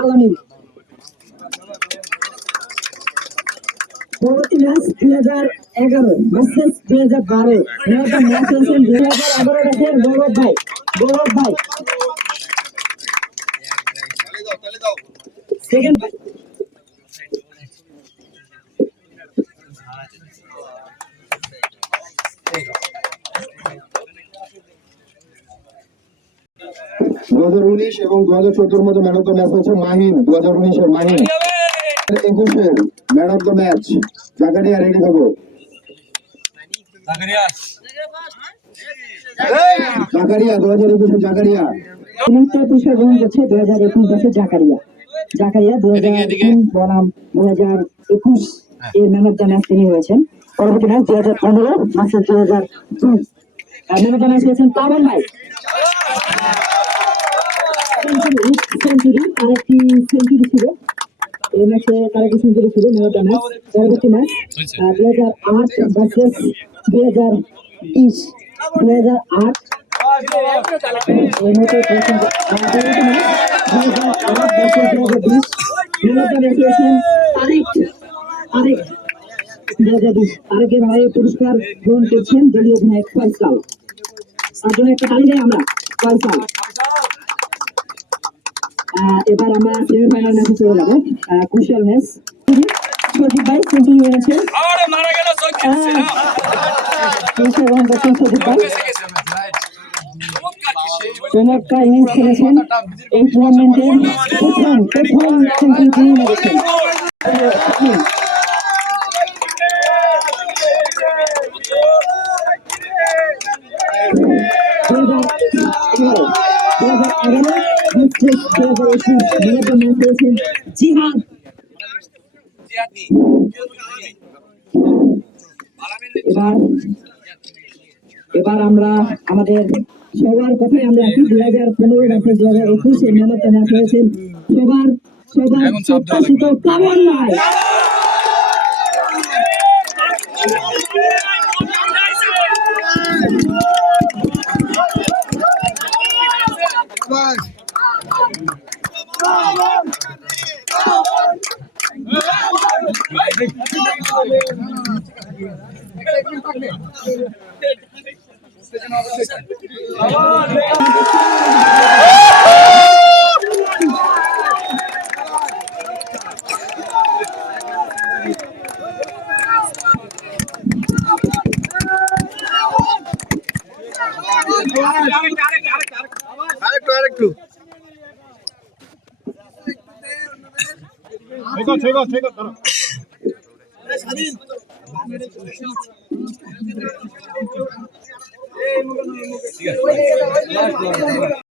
আলামিন পরবর্তী ম্যাচ দুই হাজার এগারো ভার্সেস দুই হাজার বারো। ম্যাচ হয়েছে দুই হাজার এগারো ব্যাচের গৌরব ভাই গৌরব ভাই। সেকেন্ড হাজার উনিশ এবং দু হাজার চোদ্দোর মধ্যে ম্যান অফ দ্য ম্যাচ হচ্ছে মাহিন দু হাজার উনিশের মাহিন। একুশের man of the match Zakaria ready থাকো জাকারিয়া। দু হাজার একুশে জাকারিয়া। পুরস্কার পুরস্কার গ্রহণ করছে হাজার একুশ বছর জাকারিয়া। জাকারিয়া দুই হাজার তিন বনাম দুই হাজার একুশ এর ম্যান অফ দ্য ম্যাচ তিনি হয়েছেন। পরবর্তী ম্যাচ দুই হাজার পনেরো মাসের দুই। হাজার দুই ম্যান অফ দ্য ম্যাচ হয়েছেন পাবন ভাই। ছিল এই ম্যাচে তার একটি সেঞ্চুরি ছিল দ্য ম্যাচ পরবর্তী ম্যাচ দুই হাজার আট ভার্সেস দুই হাজার বিশ দুই হাজার আট এই খেলছেন পরবর্তী ম্যাচ দুই হাজার আট ভার্সেস হাজার বিশ দ্য ম্যাচ দুই হাজার বিশ তারেকের ভাই পুরস্কার গ্রহণ করছেন দলীয় অধিনায়ক ফয়সাল তার জন্য একটা তালি দেয় আমরা ফয়সাল এবার আমরা সেমিফাইনাল ম্যাচে চলে যাব ক্রুশিয়াল ম্যাচ সজীব ভাই চমৎকার ইনিংস খেলেছেন এই টুর্নামেন্টের প্রথম প্রথম সেঞ্চুরি তিনি মেরেছেন দু হাজার এগারো দু দু জিহাদ এবার এবার আমরা আমাদের সবার কথাই আমরা একই দুই হাজার পনেরো বছর দুই হাজার একুশ ম্যান অফ হয়েছেন। সবার সবার এখন চাপ দেওয়া প্রত্যাশিত কামন নয় আরেকটু আরেকটু